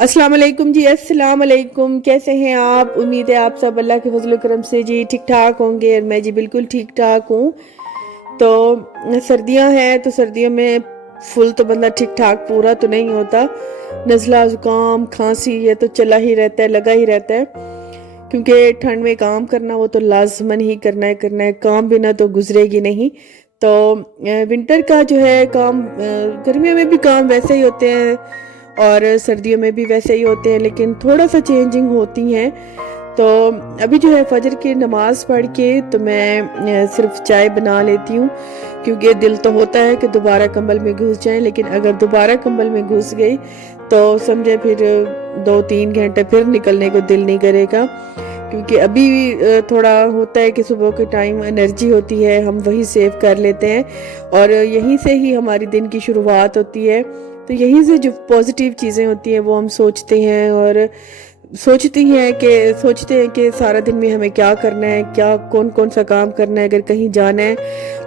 अस्सलाम वालेकुम जी। अस्सलाम वालेकुम। कैसे हैं आप? उम्मीद है आप सब अल्लाह के फजल करम से जी ठीक ठाक होंगे और मैं जी बिल्कुल ठीक ठाक हूँ। तो सर्दियाँ हैं तो सर्दियों में फुल तो बंदा ठीक ठाक पूरा तो नहीं होता। नज़ला ज़ुकाम खांसी ये तो चला ही रहता है, लगा ही रहता है, क्योंकि ठंड में काम करना वो तो लाजमन ही करना है, काम बिना तो गुजरेगी नहीं। तो विंटर का जो है काम, गर्मियों में भी काम वैसे ही होते हैं और सर्दियों में भी वैसे ही होते हैं, लेकिन थोड़ा सा चेंजिंग होती हैं। तो अभी जो है फजर की नमाज पढ़ के तो मैं सिर्फ चाय बना लेती हूँ, क्योंकि दिल तो होता है कि दोबारा कंबल में घुस जाएं, लेकिन अगर दोबारा कंबल में घुस गई तो समझे फिर 2-3 घंटे फिर निकलने को दिल नहीं करेगा। क्योंकि अभी थोड़ा होता है कि सुबह के टाइम एनर्जी होती है, हम वही सेव कर लेते हैं और यहीं से ही हमारी दिन की शुरुआत होती है। तो यहीं से जो पॉजिटिव चीज़ें होती हैं वो हम सोचते हैं और सोचते हैं कि सारा दिन में हमें क्या करना है, क्या कौन कौन सा काम करना है, अगर कहीं जाना है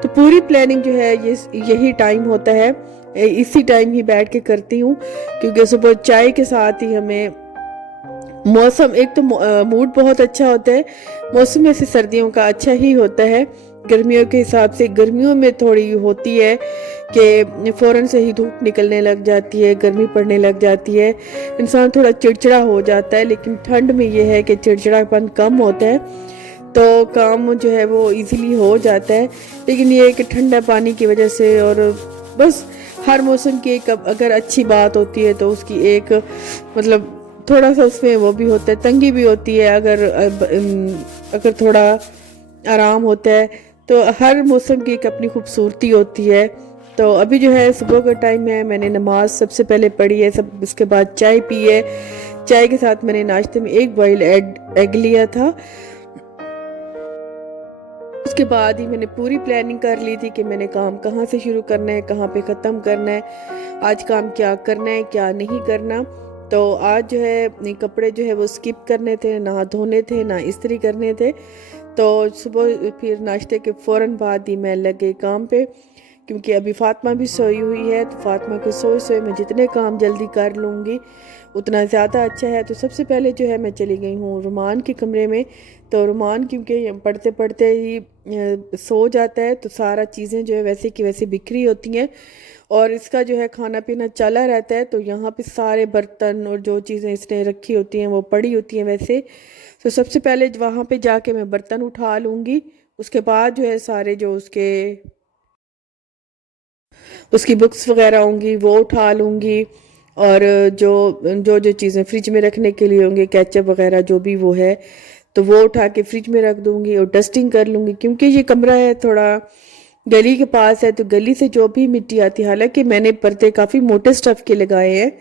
तो पूरी प्लानिंग जो है ये यही टाइम होता है, इसी टाइम ही बैठ के करती हूँ। क्योंकि सुबह चाय के साथ ही हमें मौसम, एक तो मूड बहुत अच्छा होता है, मौसम ऐसे सर्दियों का अच्छा ही होता है। गर्मियों के हिसाब से गर्मियों में थोड़ी होती है कि फ़ौरन से ही धूप निकलने लग जाती है, गर्मी पड़ने लग जाती है, इंसान थोड़ा चिड़चिड़ा हो जाता है। लेकिन ठंड में ये है कि चिड़चिड़ापन कम होता है, तो काम जो है वो इजीली हो जाता है। लेकिन ये है कि ठंडा पानी की वजह से, और बस हर मौसम की एक अगर अच्छी बात होती है तो उसकी एक मतलब थोड़ा सा उसमें वो भी होता है, तंगी भी होती है। अगर थोड़ा आराम होता है तो हर मौसम की एक अपनी खूबसूरती होती है। तो अभी जो है सुबह का टाइम है, मैंने नमाज सबसे पहले पढ़ी है, सब उसके बाद चाय पी है। चाय के साथ मैंने नाश्ते में एक बॉइल एग लिया था। उसके बाद ही मैंने पूरी प्लानिंग कर ली थी कि मैंने काम कहाँ से शुरू करना है, कहाँ पे ख़त्म करना है, आज काम क्या करना है क्या नहीं करना। तो आज जो है कपड़े जो है वो स्किप करने थे, ना धोने थे ना इस्त्री करने थे। तो सुबह फिर नाश्ते के फ़ौरन बाद ही मैं लग गई काम पे, क्योंकि अभी फातिमा भी सोई हुई है। तो फातिमा के सोए सोए मैं जितने काम जल्दी कर लूँगी उतना ज़्यादा अच्छा है। तो सबसे पहले जो है मैं चली गई हूँ रुमान के कमरे में। तो रुमान क्योंकि पढ़ते पढ़ते ही सो जाता है, तो सारा चीज़ें जो है वैसे की वैसे बिखरी होती हैं और इसका जो है खाना पीना चला रहता है। तो यहाँ पे सारे बर्तन और जो चीज़ें इसने रखी होती हैं वो पड़ी होती हैं वैसे। तो सबसे पहले वहाँ पे जाके मैं बर्तन उठा लूँगी। उसके बाद जो है सारे जो उसकी बुक्स वगैरह होंगी वो उठा लूँगी, और जो जो जो चीज़ें फ्रिज में रखने के लिए होंगी, केचप वगैरह जो भी वो है, तो वो उठा के फ्रिज में रख दूँगी और डस्टिंग कर लूँगी। क्योंकि ये कमरा है थोड़ा गली के पास है, तो गली से जो भी मिट्टी आती है, हालांकि मैंने पर्दे काफ़ी मोटे स्टफ़ के लगाए हैं,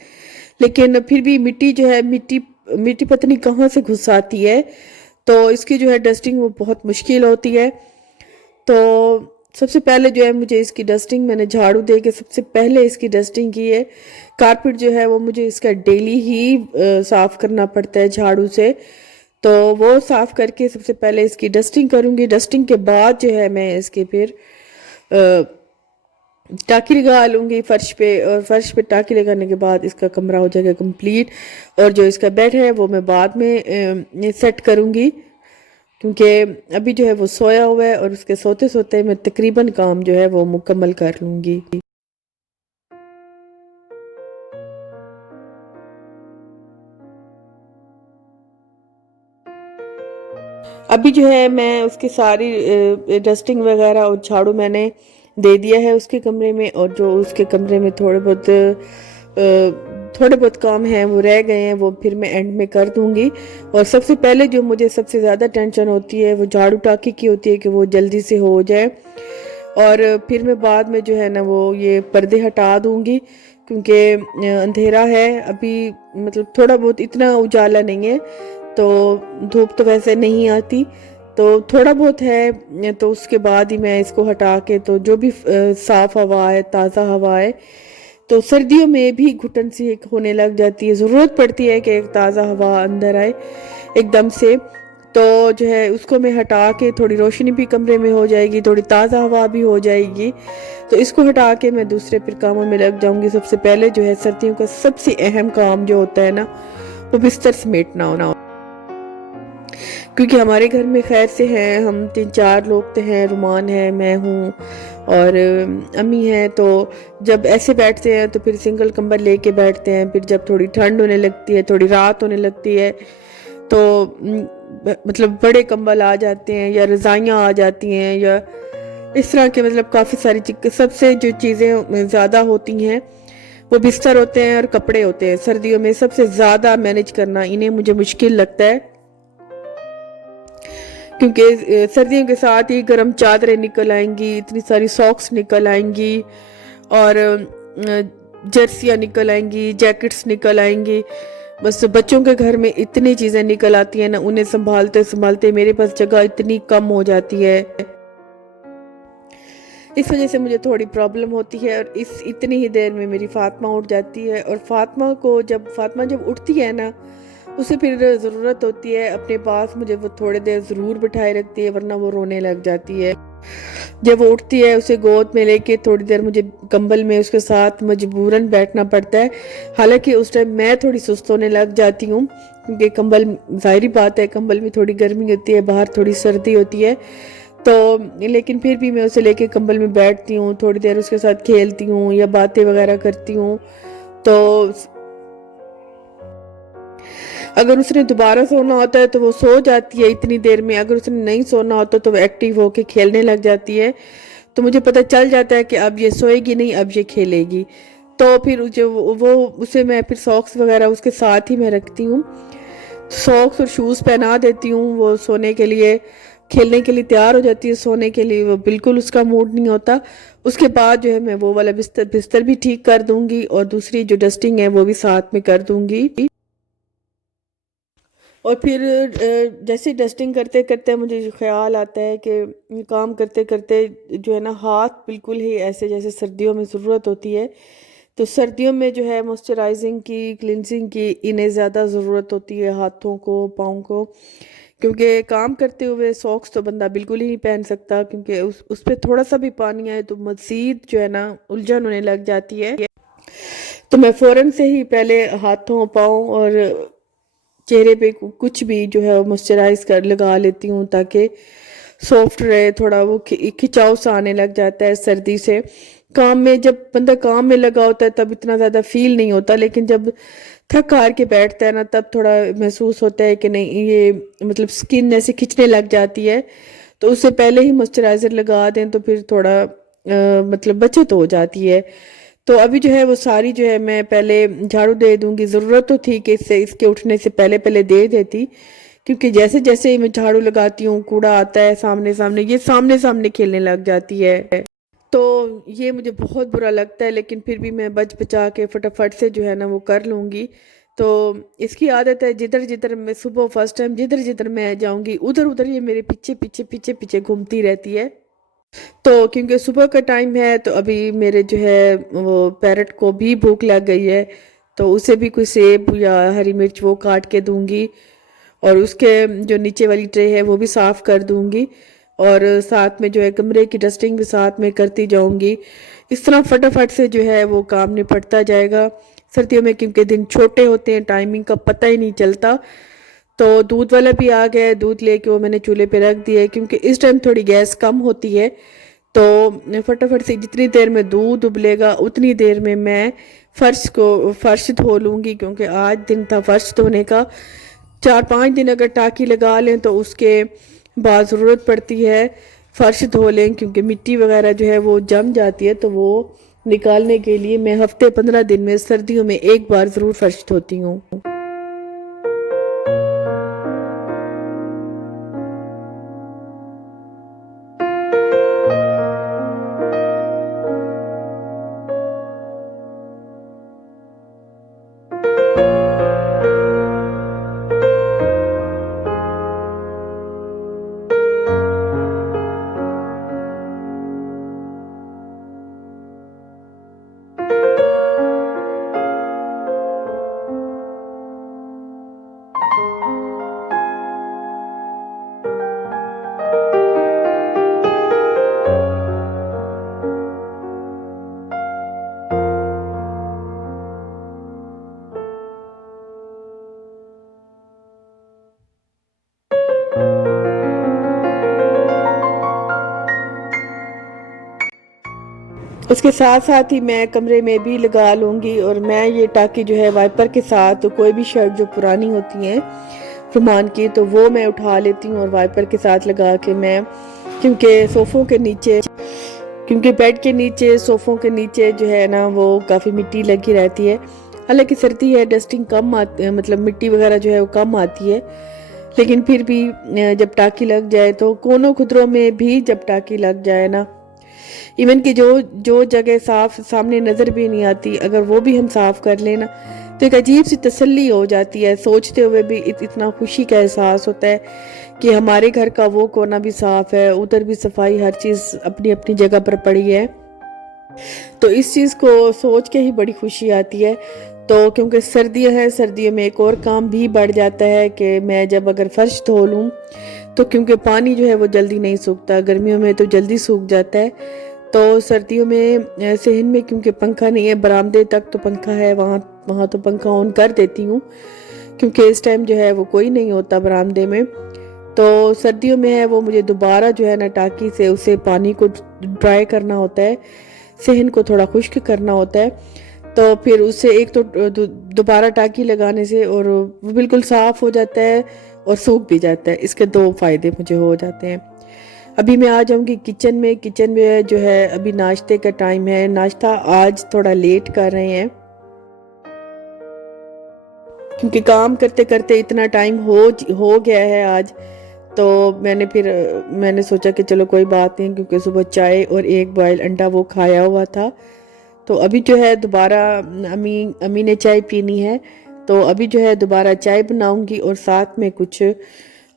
लेकिन फिर भी मिट्टी जो है मिट्टी मिट्टी पता नहीं कहाँ से घुस आती है। तो इसकी जो है डस्टिंग वो बहुत मुश्किल होती है। तो सबसे पहले जो है मुझे इसकी डस्टिंग, मैंने झाड़ू दे के सबसे पहले इसकी डस्टिंग की है। कारपेट जो है वो मुझे इसका डेली ही साफ़ करना पड़ता है झाड़ू से। तो वो साफ़ करके सबसे पहले इसकी डस्टिंग करूँगी। डस्टिंग के बाद जो है मैं इसके फिर टाँकी लगा लूँगी फर्श पे, और फर्श पे टाँकी लगाने के बाद इसका कमरा हो जाएगा कंप्लीट। और जो इसका बेड है वो मैं बाद में सेट करूँगी, क्योंकि अभी जो है वो सोया हुआ है और उसके सोते सोते मैं तकरीबन काम जो है वो मुकम्मल कर लूँगी। अभी जो है मैं उसकी सारी डस्टिंग वगैरह और झाड़ू मैंने दे दिया है उसके कमरे में, और जो उसके कमरे में थोड़े बहुत काम हैं वो रह गए हैं, वो फिर मैं एंड में कर दूंगी। और सबसे पहले जो मुझे सबसे ज़्यादा टेंशन होती है वो झाड़ू टाकी की होती है कि वो जल्दी से हो जाए। और फिर मैं बाद में जो है ना वो ये पर्दे हटा दूंगी, क्योंकि अंधेरा है अभी, मतलब थोड़ा बहुत, इतना उजाला नहीं है। तो धूप तो वैसे नहीं आती, तो थोड़ा बहुत है, तो उसके बाद ही मैं इसको हटा के, तो जो भी साफ़ हवा है, ताज़ा हवा है, तो सर्दियों में भी घुटन सी एक होने लग जाती है, ज़रूरत पड़ती है कि एक ताज़ा हवा अंदर आए एकदम से। तो जो है उसको मैं हटा के, थोड़ी रोशनी भी कमरे में हो जाएगी, थोड़ी ताज़ा हवा भी हो जाएगी। तो इसको हटा के मैं दूसरे फिर कामों में लग जाऊंगी। सबसे पहले जो है सर्दियों का सबसे अहम काम जो होता है ना, वो बिस्तर समेटना होना, क्योंकि हमारे घर में खैर से हैं, हम 3-4 लोग तो हैं, रुमान है, मैं हूँ और अम्मी हैं। तो जब ऐसे बैठते हैं तो फिर सिंगल कंबल लेके बैठते हैं। फिर जब थोड़ी ठंड होने लगती है, थोड़ी रात होने लगती है, तो मतलब बड़े कंबल आ जाते हैं या रज़ाइयाँ आ जाती हैं या इस तरह के, मतलब काफ़ी सारी चीज़। सबसे जो चीज़ें ज़्यादा होती हैं वो बिस्तर होते हैं और कपड़े होते हैं। सर्दियों में सबसे ज़्यादा मैनेज करना इन्हें मुझे मुश्किल लगता है, क्योंकि सर्दियों के साथ ही गर्म चादरें निकल आएंगी, इतनी सारी सॉक्स निकल आएंगी और जर्सियाँ निकल आएंगी, जैकेट्स निकल आएंगी। बस बच्चों के घर में इतनी चीज़ें निकल आती हैं ना, उन्हें संभालते संभालते मेरे पास जगह इतनी कम हो जाती है। इस वजह से मुझे थोड़ी प्रॉब्लम होती है। और इस इतनी ही देर में मेरी फातिमा उठ जाती है, और फातिमा जब उठती है ना, उसे फिर ज़रूरत होती है अपने पास मुझे वो थोड़ी देर ज़रूर बिठाए रखती है, वरना वो रोने लग जाती है। जब वो उठती है उसे गोद में लेके थोड़ी देर मुझे कंबल में उसके साथ मजबूरन बैठना पड़ता है। हालांकि उस टाइम मैं थोड़ी सुस्त होने लग जाती हूँ, क्योंकि कंबल, जाहिर बात है, कंबल में थोड़ी गर्मी होती है, बाहर थोड़ी सर्दी होती है। तो लेकिन फिर भी मैं उसे लेके कंबल में बैठती हूँ, थोड़ी देर उसके साथ खेलती हूँ या बातें वगैरह करती हूँ। तो अगर उसने दोबारा सोना होता है तो वो सो जाती है इतनी देर में, अगर उसने नहीं सोना होता तो वो एक्टिव होके खेलने लग जाती है। तो मुझे पता चल जाता है कि अब ये सोएगी नहीं, अब ये खेलेगी। तो फिर जो वो उसे मैं फिर सॉक्स वगैरह उसके साथ ही मैं रखती हूँ, सॉक्स और शूज़ पहना देती हूँ। वो सोने के लिए, खेलने के लिए तैयार हो जाती है, सोने के लिए वो बिल्कुल उसका मूड नहीं होता। उसके बाद जो है मैं वो वाला बिस्तर भी ठीक कर दूंगी, और दूसरी जो डस्टिंग है वो भी साथ में कर दूंगी। और फिर जैसे डस्टिंग करते करते मुझे जो ख्याल आता है कि ये काम करते करते जो है ना, हाथ बिल्कुल ही ऐसे जैसे सर्दियों में ज़रूरत होती है। तो सर्दियों में जो है मॉइस्चराइजिंग की, क्लिनजिंग की, इन्हें ज़्यादा ज़रूरत होती है, हाथों को, पाँव को। क्योंकि काम करते हुए सॉक्स तो बंदा बिल्कुल ही नहीं पहन सकता, क्योंकि उस पर थोड़ा सा भी पानी आए तो मज़ीद जो है ना उलझन होने लग जाती है। तो मैं फ़ौरन से ही पहले हाथों, पाँव और चेहरे पे कुछ भी जो है मॉइस्चराइज कर लगा लेती हूँ, ताकि सॉफ्ट रहे। थोड़ा वो खिंचाव सा आने लग जाता है सर्दी से। काम में, जब बंदा काम में लगा होता है तब इतना ज़्यादा फील नहीं होता, लेकिन जब थक हार के बैठता है ना, तब थोड़ा महसूस होता है कि नहीं, ये मतलब स्किन ऐसे खिंचने लग जाती है। तो उससे पहले ही मॉइस्चराइज़र लगा दें तो फिर थोड़ा मतलब बचत हो जाती है। तो अभी जो है वो सारी जो है मैं पहले झाड़ू दे दूंगी। ज़रूरत तो थी कि इससे, इसके उठने से पहले पहले दे देती, क्योंकि जैसे जैसे ही मैं झाड़ू लगाती हूँ कूड़ा आता है सामने सामने, ये सामने सामने खेलने लग जाती है। तो ये मुझे बहुत बुरा लगता है, लेकिन फिर भी मैं बच बचा के फटाफट से जो है ना वो कर लूँगी। तो इसकी आदत है, जिधर जिधर मैं सुबह फर्स्ट टाइम जिधर जिधर मैं जाऊँगी उधर उधर ये मेरे पीछे पीछे पीछे पीछे घूमती रहती है। तो क्योंकि सुबह का टाइम है, तो अभी मेरे जो है वो पैरट को भी भूख लग गई है, तो उसे भी कोई सेब या हरी मिर्च वो काट के दूंगी, और उसके जो नीचे वाली ट्रे है वो भी साफ़ कर दूंगी, और साथ में जो है कमरे की डस्टिंग भी साथ में करती जाऊंगी। इस तरह फटाफट से जो है वो काम निपटता जाएगा। सर्दियों में क्योंकि दिन छोटे होते हैं, टाइमिंग का पता ही नहीं चलता। तो दूध वाला भी आ गया है, दूध लेके वो मैंने चूल्हे पे रख दिया है, क्योंकि इस टाइम थोड़ी गैस कम होती है। तो फटाफट से जितनी देर में दूध उबलेगा उतनी देर में मैं फर्श धो लूँगी, क्योंकि आज दिन था फर्श धोने का। 4-5 दिन अगर टाँकी लगा लें तो उसके बाद ज़रूरत पड़ती है फर्श धो लें, क्योंकि मिट्टी वगैरह जो है वो जम जाती है। तो वो निकालने के लिए मैं हफ्ते 15 दिन में सर्दियों में एक बार ज़रूर फर्श धोती हूँ। उसके साथ साथ ही मैं कमरे में भी लगा लूँगी। और मैं ये टाकी जो है वाइपर के साथ, तो कोई भी शर्ट जो पुरानी होती है रुमान की, तो वो मैं उठा लेती हूँ और वाइपर के साथ लगा के मैं, क्योंकि सोफ़ों के नीचे, क्योंकि बेड के नीचे, सोफ़ों के नीचे जो है ना वो काफ़ी मिट्टी लगी रहती है। हालांकि सर्दी है, डस्टिंग कम आती है, मतलब मिट्टी वगैरह जो है वो कम आती है, लेकिन फिर भी जब टाकी लग जाए, तो कोनों खुदरों में भी जब टाकी लग जाए ना, इवन कि जो जो जगह साफ सामने नज़र भी नहीं आती, अगर वो भी हम साफ कर लेना, तो एक अजीब सी तसल्ली हो जाती है। सोचते हुए भी इतना खुशी का एहसास होता है कि हमारे घर का वो कोना भी साफ है, उधर भी सफाई, हर चीज़ अपनी अपनी जगह पर पड़ी है। तो इस चीज़ को सोच के ही बड़ी खुशी आती है। तो क्योंकि सर्दियाँ हैं, सर्दियों में एक और काम भी बढ़ जाता है कि मैं जब अगर फर्श धो लूँ, तो क्योंकि पानी जो है वो जल्दी नहीं सूखता, गर्मियों में तो जल्दी सूख जाता है। तो सर्दियों में सहन में क्योंकि पंखा नहीं है, बरामदे तक तो पंखा है, वहाँ वहाँ तो पंखा ऑन कर देती हूँ, क्योंकि इस टाइम जो है वो कोई नहीं होता बरामदे में। तो सर्दियों में है वो मुझे दोबारा जो है ना टाकी से उसे पानी को ड्राई करना होता है, सहन को थोड़ा खुश्क करना होता है। तो फिर उससे एक तो दोबारा टाकी लगाने से और वो बिल्कुल साफ़ हो जाता है और सूख भी जाता है। इसके दो फायदे मुझे हो जाते हैं। अभी मैं आ जाऊंगी किचन में। किचन में जो है अभी नाश्ते का टाइम है। नाश्ता आज थोड़ा लेट कर रहे हैं, क्योंकि काम करते करते इतना टाइम हो गया है आज। तो मैंने सोचा कि चलो कोई बात नहीं, क्योंकि सुबह चाय और एक बॉयल अंडा वो खाया हुआ था। तो अभी जो है दोबारा अम्मी अम्मी ने चाय पीनी है, तो अभी जो है दोबारा चाय बनाऊंगी और साथ में कुछ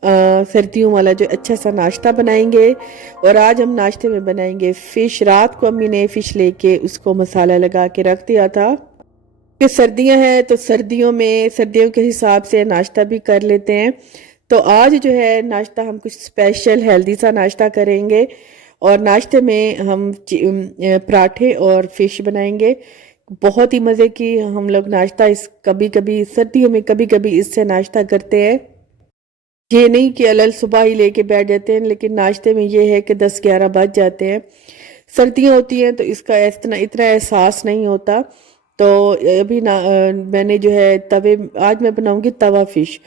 सर्दियों वाला जो अच्छा सा नाश्ता बनाएंगे। और आज हम नाश्ते में बनाएंगे फ़िश। रात को अम्मी ने फ़िश लेके उसको मसाला लगा के रख दिया था कि सर्दियां हैं, तो सर्दियों में सर्दियों के हिसाब से नाश्ता भी कर लेते हैं। तो आज जो है नाश्ता हम कुछ स्पेशल हेल्दी सा नाश्ता करेंगे, और नाश्ते में हम पराठे और फिश बनाएंगे। बहुत ही मज़े की हम लोग नाश्ता इस कभी कभी सर्दियों में कभी कभी इससे नाश्ता करते हैं। ये नहीं कि अलल सुबह ही लेके बैठ जाते हैं, लेकिन नाश्ते में ये है कि 10-11 बज जाते हैं। सर्दियाँ होती हैं तो इसका इतना इतना एहसास नहीं होता। तो अभी मैंने जो है तवे, आज मैं बनाऊंगी तवा फिश।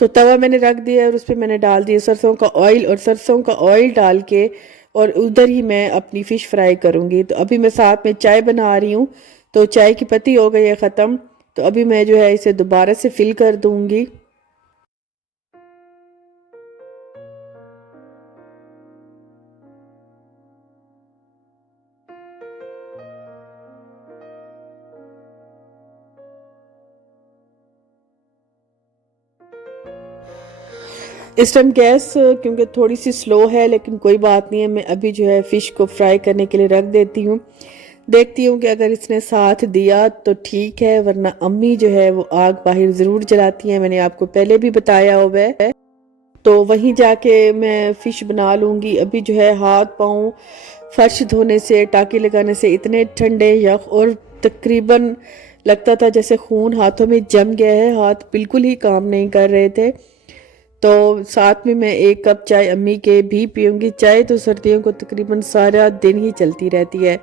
तो तवा मैंने रख दिया और उस पर मैंने डाल दिया सरसों का ऑयल, और सरसों का ऑयल डाल के और उधर ही मैं अपनी फ़िश फ्राई करूंगी। तो अभी मैं साथ में चाय बना रही हूँ, तो चाय की पत्ती हो गई है ख़त्म। तो अभी मैं जो है इसे दोबारा से फिल कर दूंगी। इस टाइम गैस क्योंकि थोड़ी सी स्लो है, लेकिन कोई बात नहीं है। मैं अभी जो है फ़िश को फ्राई करने के लिए रख देती हूँ। देखती हूँ कि अगर इसने साथ दिया तो ठीक है, वरना अम्मी जो है वो आग बाहर ज़रूर जलाती हैं, मैंने आपको पहले भी बताया हुआ है। तो वहीं जाके मैं फ़िश बना लूँगी। अभी जो है हाथ पाँव फर्श धोने से, टाँकी लगाने से इतने ठंडे यख, और तकरीबन लगता था जैसे खून हाथों में जम गया है, हाथ बिल्कुल ही काम नहीं कर रहे थे। तो साथ में मैं 1 कप चाय अम्मी के भी पीऊंगी। चाय तो सर्दियों को तकरीबन सारा दिन ही चलती रहती है।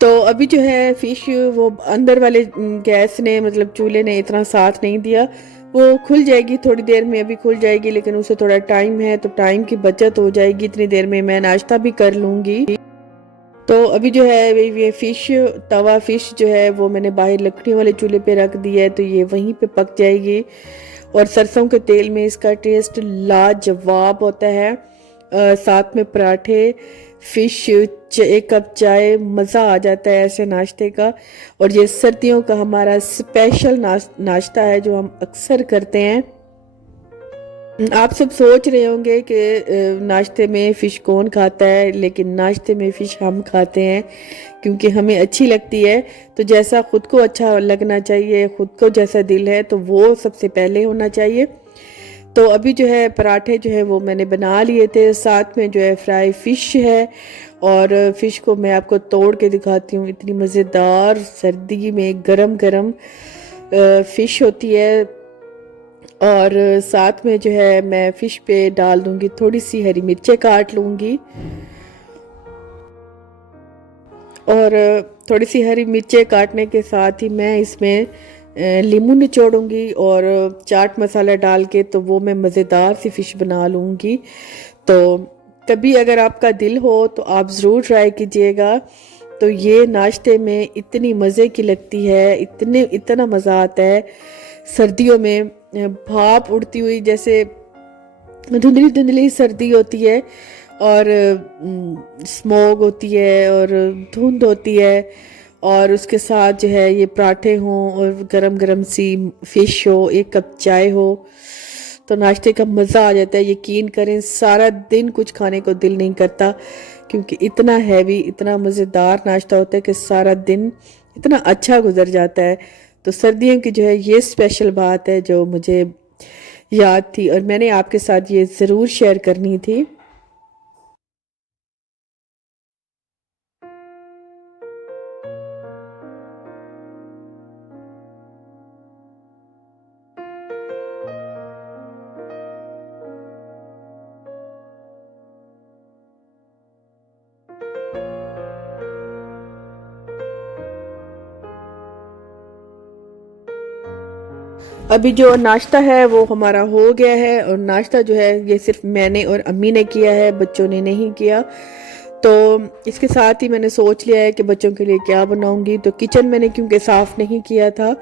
तो अभी जो है फिश वो अंदर वाले गैस ने, मतलब चूल्हे ने इतना साथ नहीं दिया। वो खुल जाएगी थोड़ी देर में, अभी खुल जाएगी, लेकिन उसे थोड़ा टाइम है, तो टाइम की बचत हो जाएगी। इतनी देर में मैं नाश्ता भी कर लूंगी। तो अभी जो है ये फिश, तवा फिश जो है वो मैंने बाहर लकड़ी वाले चूल्हे पे रख दिया है, तो ये वहीं पे पक जाएगी। और सरसों के तेल में इसका टेस्ट लाजवाब होता है। साथ में पराठे, फिश, 1 कप चाय, मज़ा आ जाता है ऐसे नाश्ते का। और ये सर्दियों का हमारा स्पेशल नाश्ता है जो हम अक्सर करते हैं। आप सब सोच रहे होंगे कि नाश्ते में फ़िश कौन खाता है, लेकिन नाश्ते में फ़िश हम खाते हैं, क्योंकि हमें अच्छी लगती है। तो जैसा खुद को अच्छा लगना चाहिए, खुद को जैसा दिल है, तो वो सबसे पहले होना चाहिए। तो अभी जो है पराठे जो है वो मैंने बना लिए थे, साथ में जो है फ्राई फ़िश है। और फ़िश को मैं आपको तोड़ के दिखाती हूँ, इतनी मज़ेदार सर्दी में गरम गरम फ़िश होती है। और साथ में जो है मैं फ़िश पे डाल दूंगी थोड़ी सी हरी मिर्चें काट लूंगी। और थोड़ी सी हरी मिर्चें काटने के साथ ही मैं इसमें नींबू निचोड़ूंगी और चाट मसाला डाल के तो वो मैं मज़ेदार सी फ़िश बना लूँगी। तो कभी अगर आपका दिल हो तो आप ज़रूर ट्राई कीजिएगा। तो ये नाश्ते में इतनी मज़े की लगती है, इतना मज़ा आता है। सर्दियों में भाप उड़ती हुई, जैसे धुंधली धुंधली सर्दी होती है और स्मोग होती है और धुंध होती है, और उसके साथ जो है ये पराठे हों और गरम गरम सी फिश हो, एक कप चाय हो, तो नाश्ते का मज़ा आ जाता है। यकीन करें सारा दिन कुछ खाने को दिल नहीं करता, क्योंकि इतना हैवी, इतना मज़ेदार नाश्ता होता है कि सारा दिन इतना अच्छा गुजर जाता है। तो सर्दियों की जो है ये स्पेशल बात है जो मुझे याद थी और मैंने आपके साथ ये ज़रूर शेयर करनी थी। अभी जो नाश्ता है वो हमारा हो गया है, और नाश्ता जो है ये सिर्फ मैंने और अम्मी ने किया है, बच्चों ने नहीं किया। तो इसके साथ ही मैंने सोच लिया है कि बच्चों के लिए क्या बनाऊंगी। तो किचन मैंने क्योंकि साफ़ नहीं किया था,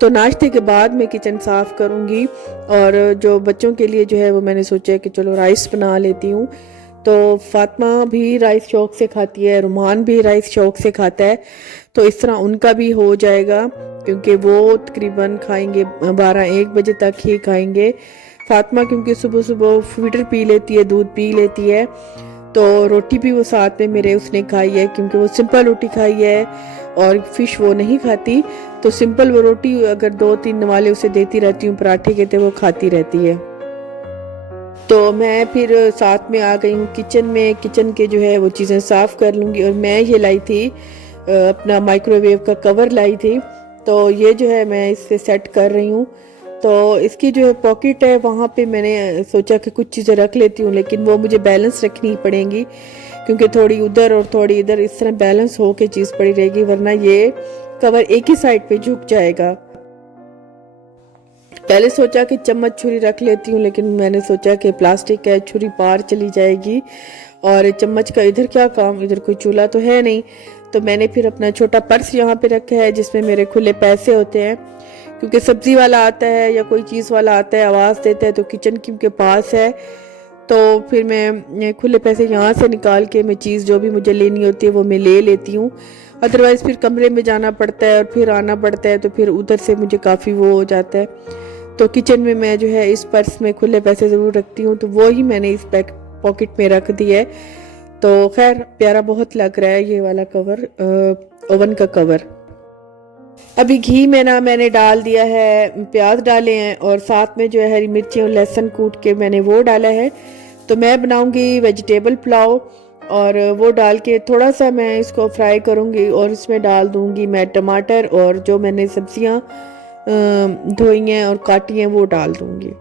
तो नाश्ते के बाद मैं किचन साफ़ करूंगी। और जो बच्चों के लिए जो है वो मैंने सोचा है कि चलो राइस बना लेती हूँ। तो फातिमा भी राइस शौक से खाती है, रुमान भी राइस शौक से खाता है, तो इस तरह उनका भी हो जाएगा, क्योंकि वो तकरीबन खाएंगे 12-1 बजे तक ही खाएंगे। फातिमा क्योंकि सुबह सुबह फीडर पी लेती है, दूध पी लेती है, तो रोटी भी वो साथ में मेरे उसने खाई है, क्योंकि वो सिंपल रोटी खाई है और फिश वो नहीं खाती। तो सिंपल वो रोटी अगर 2-3 नवाले उसे देती रहती हूँ पराठे के, तो वो खाती रहती है। तो मैं फिर साथ में आ गई हूँ किचन में। किचन के जो है वो चीज़ें साफ़ कर लूँगी। और मैं ये लाई थी अपना माइक्रोवेव का कवर लाई थी, तो ये जो है मैं इससे सेट कर रही हूँ। तो इसकी जो पॉकेट है वहाँ पे मैंने सोचा कि कुछ चीज़ें रख लेती हूँ, लेकिन वो मुझे बैलेंस रखनी पड़ेंगी, क्योंकि थोड़ी उधर और थोड़ी इधर इस तरह बैलेंस हो के चीज़ पड़ी रहेगी, वरना ये कवर एक ही साइड पे झुक जाएगा। पहले सोचा कि चम्मच छुरी रख लेती हूँ, लेकिन मैंने सोचा कि प्लास्टिक है, छुरी पार चली जाएगी और चम्मच का इधर क्या काम, इधर कोई चूल्हा तो है नहीं। तो मैंने फिर अपना छोटा पर्स यहाँ पे रखा है जिसमें मेरे खुले पैसे होते हैं, क्योंकि सब्जी वाला आता है या कोई चीज़ वाला आता है, आवाज़ देता है, तो किचन के पास है, तो फिर मैं खुले पैसे यहाँ से निकाल के मैं चीज़ जो भी मुझे लेनी होती है वो मैं ले लेती हूँ। अदरवाइज़ फिर कमरे में जाना पड़ता है और फिर आना पड़ता है, तो फिर उधर से मुझे काफ़ी वो हो जाता है। तो किचन में मैं जो है इस पर्स में खुले पैसे ज़रूर रखती हूँ, तो वो ही मैंने इस बैक पॉकेट में रख दिया है। तो खैर प्यारा बहुत लग रहा है ये वाला कवर, ओवन का कवर। अभी घी में ना मैंने डाल दिया है, प्याज डाले हैं और साथ में जो है हरी मिर्ची और लहसुन कूट के मैंने वो डाला है। तो मैं बनाऊंगी वेजिटेबल पुलाव, और वो डाल के थोड़ा सा मैं इसको फ्राई करूंगी और इसमें डाल दूंगी मैं टमाटर, और जो मैंने सब्जियां धोई हैं और काटी हैं वो डाल दूंगी।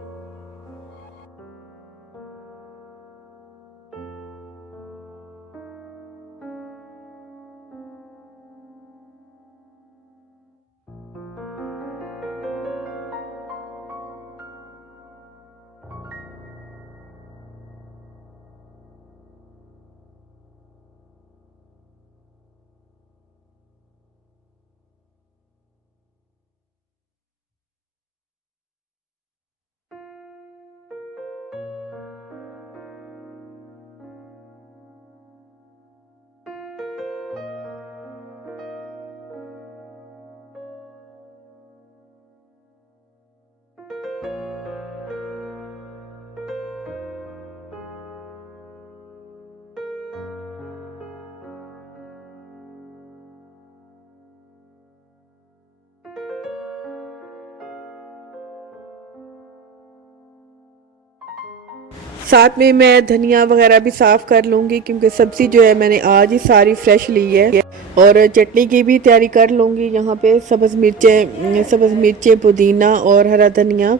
साथ में मैं धनिया वगैरह भी साफ़ कर लूँगी, क्योंकि सब्ज़ी जो है मैंने आज ही सारी फ्रेश ली है। और चटनी की भी तैयारी कर लूँगी। यहाँ पे सब्ज़ मिर्चें, पुदीना और हरा धनिया।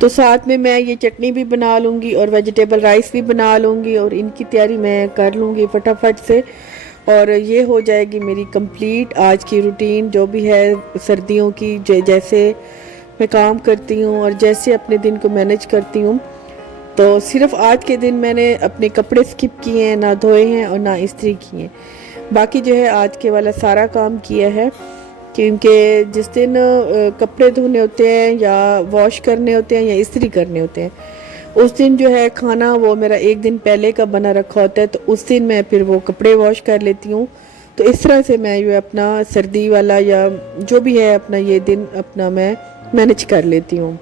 तो साथ में मैं ये चटनी भी बना लूँगी और वेजिटेबल राइस भी बना लूँगी, और इनकी तैयारी मैं कर लूँगी फटाफट से। और ये हो जाएगी मेरी कंप्लीट आज की रूटीन जो भी है सर्दियों की, जैसे मैं काम करती हूँ और जैसे अपने दिन को मैनेज करती हूँ। तो सिर्फ आज के दिन मैंने अपने कपड़े स्किप किए हैं, ना धोए हैं और ना इस्त्री किए हैं। बाकी जो है आज के वाला सारा काम किया है, क्योंकि जिस दिन कपड़े धोने होते हैं या वॉश करने होते हैं या इस्त्री करने होते हैं, उस दिन जो है खाना वो मेरा एक दिन पहले का बना रखा होता है, तो उस दिन मैं फिर वो कपड़े वॉश कर लेती हूँ। तो इस तरह से मैं ये अपना सर्दी वाला या जो भी है अपना ये दिन अपना मैं मैनेज कर लेती हूँ।